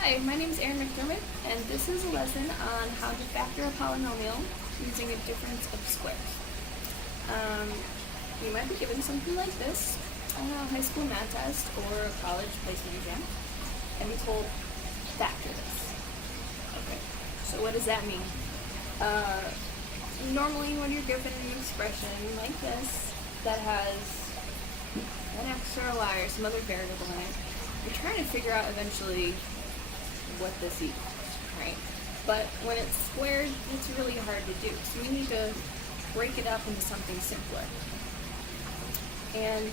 Hi, my name is Erin, and this is a lesson on how to factor a polynomial using a difference of squares. You might be given something like this on a high school math test or a college placement exam, and be told, factor this. Okay, so what does that mean? Normally when you're given an expression like this that has an x or a y or some other variable in it, you're trying to figure out eventually what this equals, right? But when it's squared, it's really hard to do. So we need to break it up into something simpler. And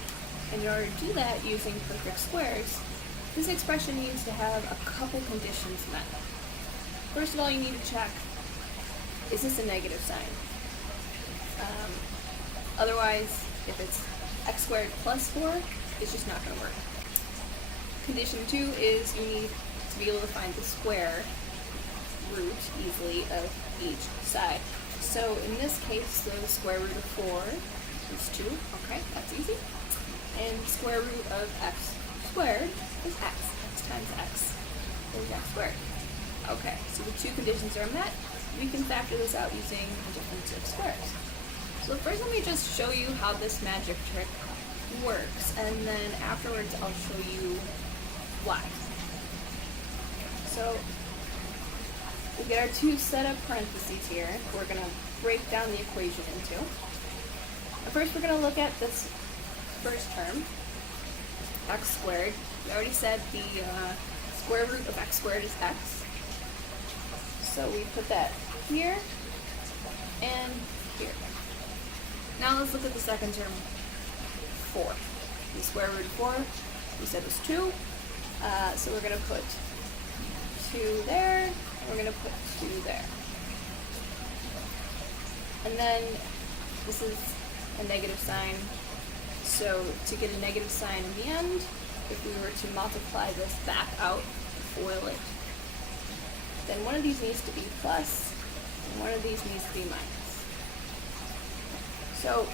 in order to do that using perfect squares, this expression needs to have a couple conditions met. First of all, you need to check, is this a negative sign? Otherwise, if it's x squared plus 4, it's just not going to work. Condition 2 is you need to be able to find the square root easily of each side. So in this case, the square root of 4 is 2. Okay, that's easy. And the square root of x squared is x. X times x is x squared. Okay, so the two conditions are met. We can factor this out using a difference of squares. So first let me just show you how this magic trick works, and then afterwards I'll show you why. So we get our two set of parentheses here. We're going to break down the equation into. First we're going to look at this first term, x squared. We already said the square root of x squared is x. So we put that here and here. Now let's look at the second term, 4. The square root of 4, we said was 2. So we're going to put 2 there, and we're going to put 2 there. And then this is a negative sign. So to get a negative sign in the end, if we were to multiply this back out, FOIL it, then one of these needs to be plus, and one of these needs to be minus. So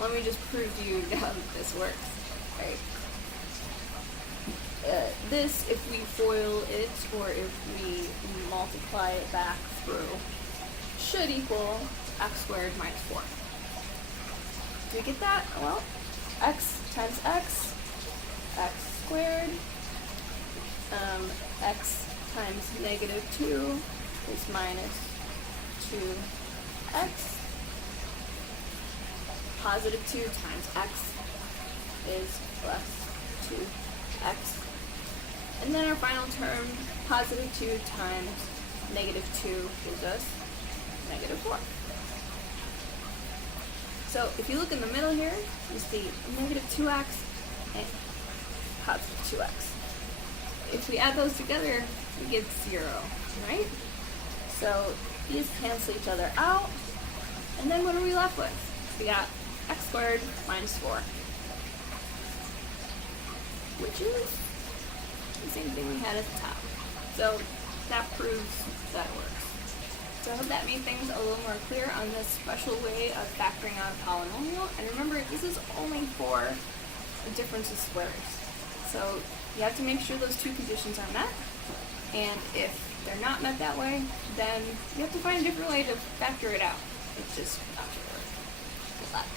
let me just prove to you how this works. Right? This, if we FOIL it, or if we multiply it back through, should equal x squared minus 4. Do we get that? Well, x times x squared, x times negative 2 is minus 2x. Positive 2 times x is plus 2x. And then our final term, positive 2 times negative 2 gives us negative 4. So if you look in the middle here, you see negative 2x and positive 2x. If we add those together, we get 0, right? So these cancel each other out. And then what are we left with? We got x squared minus 4, which is the same thing we had at the top. So that proves that it works. So I hope that made things a little more clear on this special way of factoring out a polynomial. And remember, this is only for a difference of squares. So you have to make sure those two conditions are met. And if they're not met that way, then you have to find a different way to factor it out. It's just not sure. Good luck.